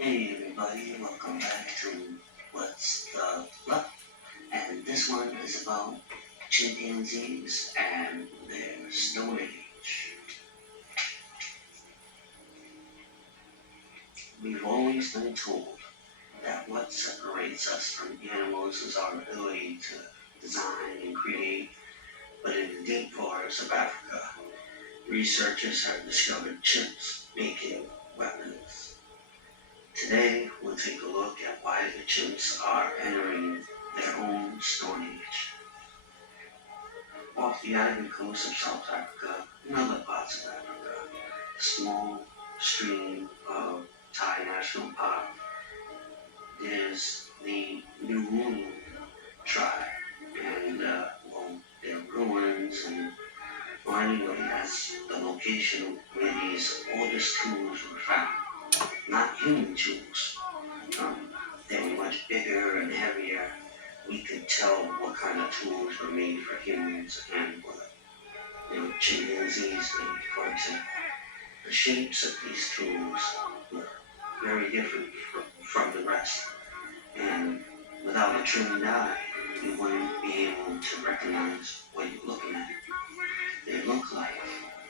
Hey everybody, welcome back to What's the Fluff? And this one is about chimpanzees and their stone age. We've always been told that what separates us from animals is our ability to design and create, but in the deep forests of Africa, researchers have discovered chimps making weapons. Today, we'll take a look at why the chimps are entering their own stone age. Off the Ivory Coast of South Africa and other parts of Africa, a small stream of Thai National Park is the New tribe. And, their ruins and or anyway, that's the location where these oldest tools were found. Not human tools. Um, they were much bigger and heavier. We could tell what kind of tools were made for humans and what chimpanzees made, for example. The shapes of these tools were very different from the rest, and without a trained eye, you wouldn't be able to recognize what you're looking at. They look like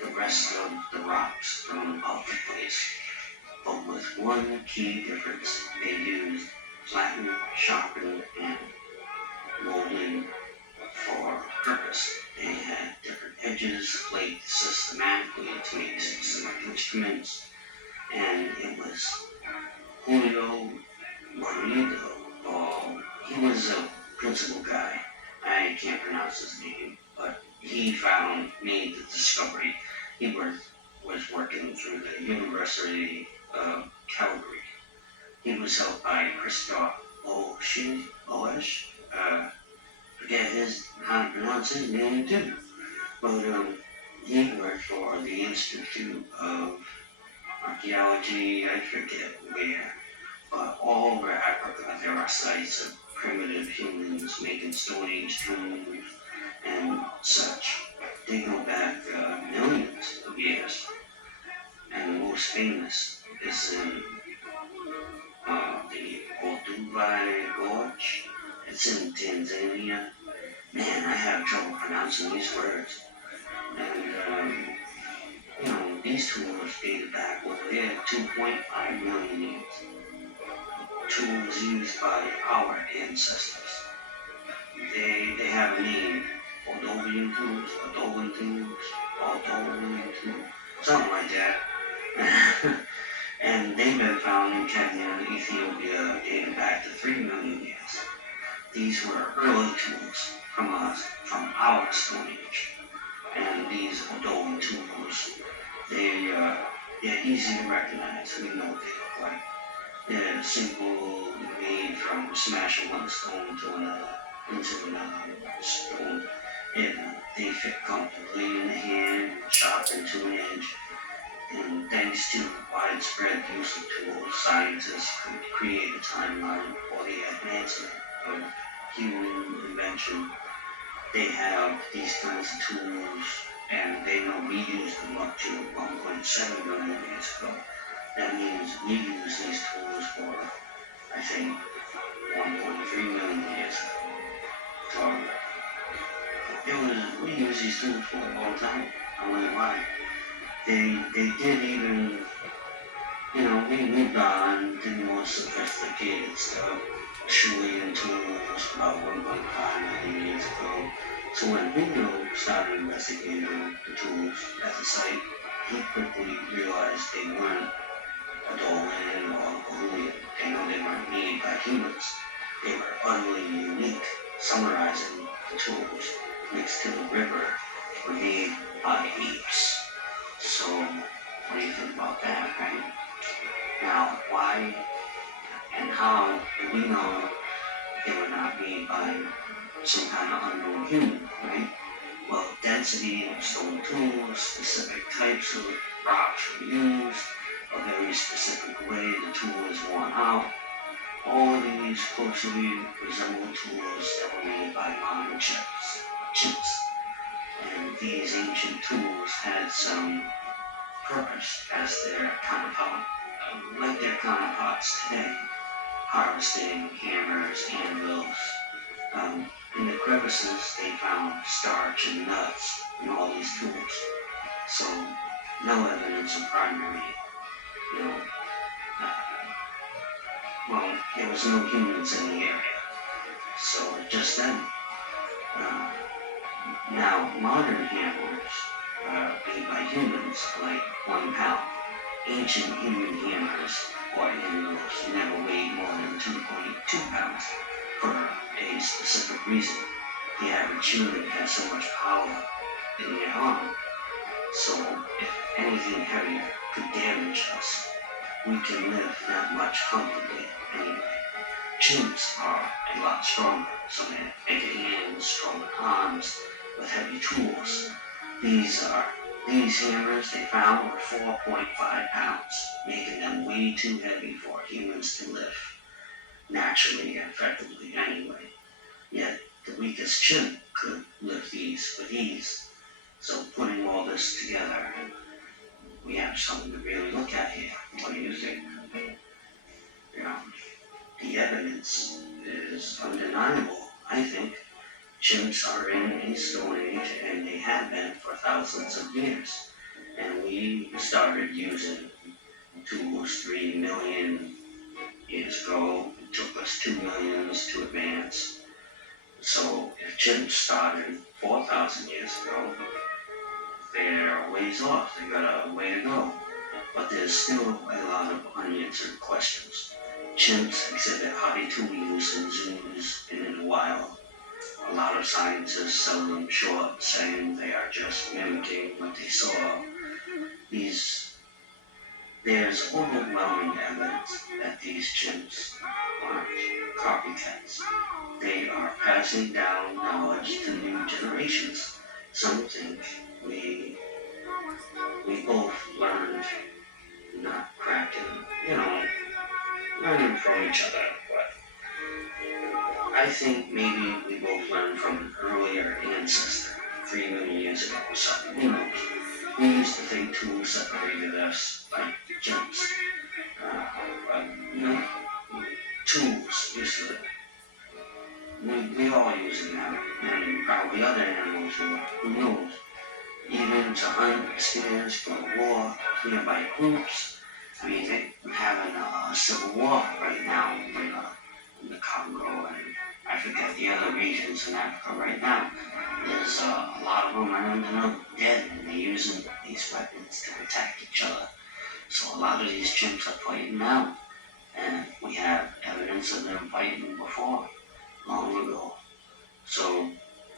the rest of the rocks thrown about the place, but with one key difference. They used flattened, sharpened, and molded for purpose. They had different edges flaked systematically to make specific instruments, and it was Julio Morito, or he was a principal guy. I can't pronounce his name, but he made the discovery. He was working through the University of Calgary. He was helped by Christoph Oesch. Forget how to pronounce his name too. But he worked for the Institute of Archaeology, I forget where. But all over Africa there are sites of primitive humans making Stone Age tools and such. They go back millions of years. And the most famous is in the Olduvai Gorge. It's in Tanzania. Man, I have trouble pronouncing these words. And, these tools dated back over there 2.5 million years. Tools used by our ancestors. They have a name. Aldovian tools, Aldovian tools, something like that. And they've been found in Kenya and Ethiopia dating back to 3 million years. These were early tools from our Stone Age. And these Aldovan tools, they're easy to recognize. We know what they look like. They're simple, made from smashing one stone to another, into another stone. And they fit comfortably in the hand, sharpened to an edge. And thanks to widespread use of tools, scientists could create a timeline for the advancement of human invention. They have these kinds of tools, and they know we used them up to 1.7 million years ago. That means we use these tools for, I think, 1.3 million years ago. So we use these tools for a long time. I don't know why. They did even, we moved on to more sophisticated stuff. Chilean tools about 1.5 million years ago. So when Julio started investigating the tools at the site, he quickly realized they weren't Adolan or Julian. They weren't made by humans. They were utterly unique, summarizing the tools next to the river were made by apes. So, what do you think about that, right? Now, why and how do we know they were not made by some kind of unknown human, right? Well, density of stone tools, specific types of rocks were used, a very specific way the tool is worn out. All of these closely resemble tools that were made by modern chimps. And these ancient tools had some purpose as their counterpart like their counterparts today, harvesting hammers, anvils. In the crevices, they found starch and nuts and all these tools. So, no evidence of primary, you know, uh, well, there was no humans in the area. So, just then, uh, now modern hammers made by humans are like 1 pound. Ancient human hammers or anvils never weighed more than 2.2 pounds for a specific reason. The average human has so much power in their arm, so if anything heavier could damage us, we can live that much comfortably anyway. Chimps are a lot stronger, so they have bigger hands, stronger arms, with heavy tools. These hammers they found were 4.5 pounds, making them way too heavy for humans to lift naturally and effectively anyway. Yet the weakest chimp could lift these with ease. So putting all this together, we have something to really look at here. What do you think? You know, the evidence is undeniable, I think. Chimps are in a stone age and they have been for thousands of years. And we started using tools 3 million years ago. It took us 2 million to advance. So if chimps started 4,000 years ago, they're a ways off. They got a way to go. But there's still a lot of unanswered questions. Chimps exhibit high tool use in zoos and in the wild. A lot of scientists sell them short, saying they are just mimicking what they saw. There's overwhelming evidence that these chimps aren't copycats. They are passing down knowledge to new generations. Some think we both learned, not cracking, learning from each other. But I think maybe we both learned from an earlier ancestor, 3 million years ago or something. Who knows? We used to think tools separated us like jumps. But, tools used to, we all use them now. And probably other animals will. Who knows? Even to hunt, spears, go to war, nearby groups. I mean, they're having a civil war right now in the Congo, and I forget the other regions in Africa right now. There's a lot of them are ending up dead, and they're using these weapons to attack each other. So a lot of these chimps are fighting now, and we have evidence of them fighting before, long ago. So,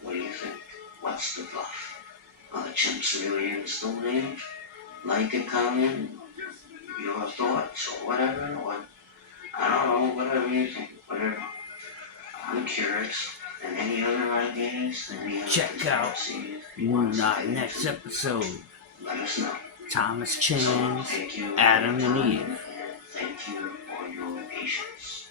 what do you think? What's the bluff? Are the chimps really in the Stone Age? Like it, comment your thoughts or whatever, or I don't know, whatever you think, whatever. I'm curious. And any other ideas? Check out our next episode. Let us know. Thomas Chan's Adam and Eve. Thank you for your patience.